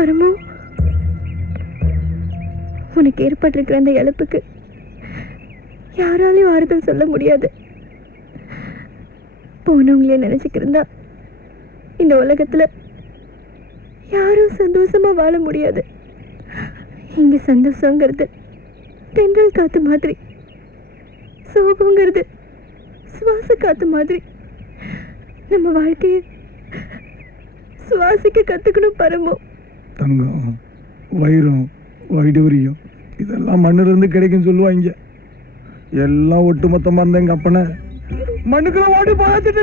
பரமு, உனக்கு ஏற்பட்டிருக்கிற அந்த இழப்புக்கு யாராலையும் ஆறுதல் சொல்ல முடியாது. போனவங்களே நினைச்சுக்கிருந்தா இந்த உலகத்துல யாரும் சந்தோஷமா வாழ முடியாது. இங்க சந்தோஷங்கிறது தென்றல் காத்து மாதிரி, சோகங்கிறது சுவாச காத்து மாதிரி. நம்ம வாழ்க்கைய சுவாசிக்க கத்துக்கணும் பரமு. தங்கம், வைரம், வைடூரியம் இதெல்லாம் மண்ணுல இருந்து கிடைக்கும் சொல்லுவாங்க. எல்லாம் ஒட்டுமொத்தமா இருந்த எங்க அப்பனை மண்ணுக்குள்ள ஓடி பார்த்துட்டு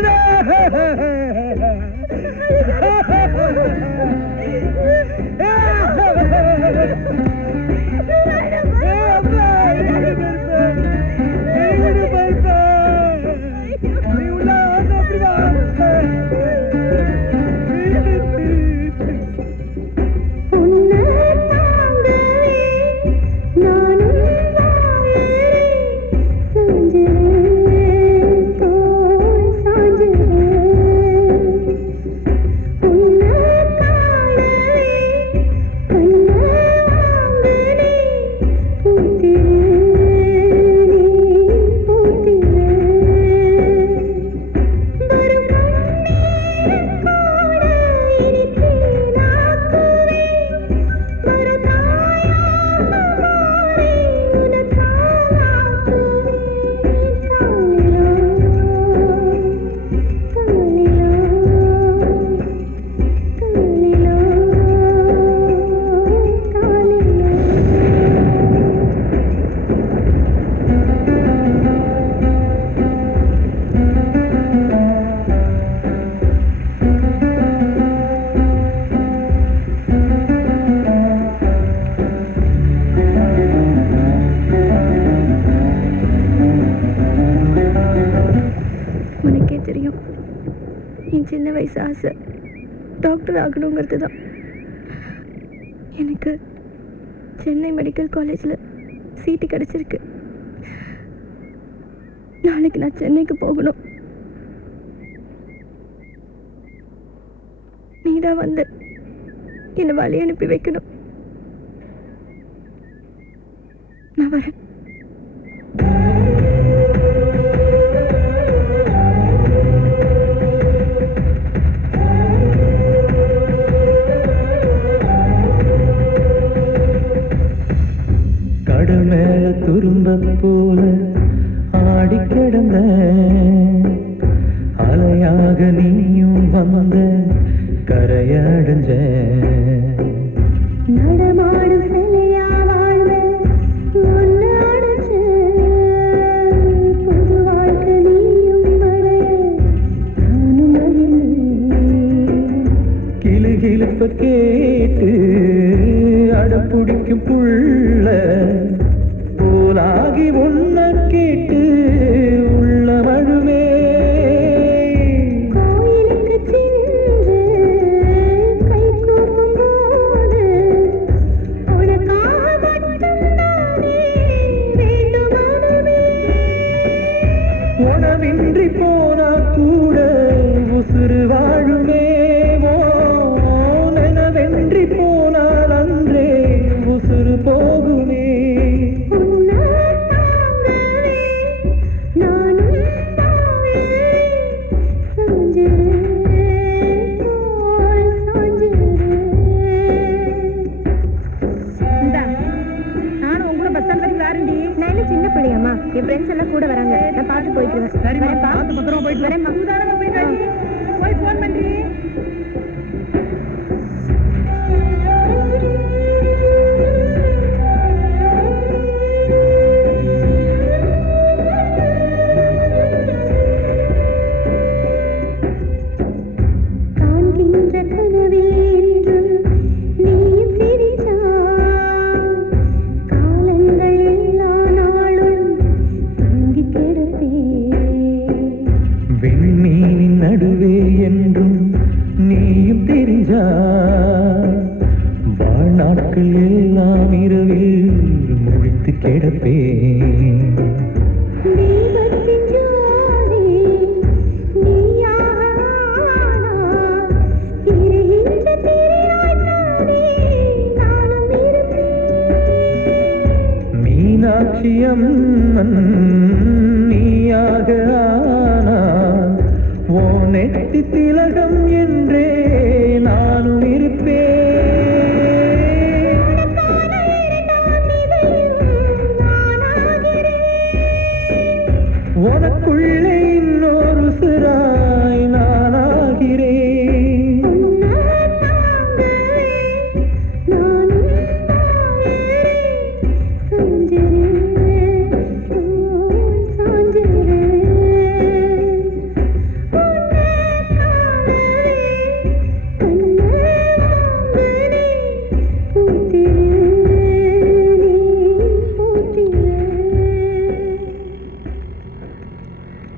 சின்ன வயசு ஆசை டாக்டர் ஆகணுங்கிறது தான். எனக்கு சென்னை மெடிக்கல் காலேஜில் சீட்டு கிடச்சிருக்கு. நாளைக்கு நான் சென்னைக்கு போகணும். நீதான் வந்து என்னை வழி அனுப்பி வைக்கணும். நான் வரேன். துரும்ப போல ஆடி கிடந்த அலையாக நீயும் வந்த கரையடைஞ்ச நடமாடும் சிலையா வாழ்ந்த ஒன்னு அடைஞ்ச புது வாழ்க்கை நீயும் வடைய நானும் கிளு கிளுப்ப கேட்டு அடப்பிடிக்கும் புள்ள போலாகி உன்ன கேட்டு உள்ள மழுவே கோயிலுக்கு சென்று கை கூப்பும் போது உனக்காக மட்டும்தானே வேண்டும் மனமே. உணவின்றி போனா கூட உசுறு வாழுமே. நனவென்றி போனால் அன்றே உசுறு போகுமே. சின்ன பிள்ளையம்மா, என் ஃப்ரெண்ட்ஸ் எல்லாம் கூட வராங்க. நான் பார்த்து போயிட்டு வரேன். போய் ஃபோன் பண்றீ. காண்கின்ற கனவில் என்றும் நீயும் சிரிச்சா காலங்கள் எல்லா நாளும் தங்கி கிடப்பே. விண்மீனின் நடுவே என்றும் லட்சியம் அன்பே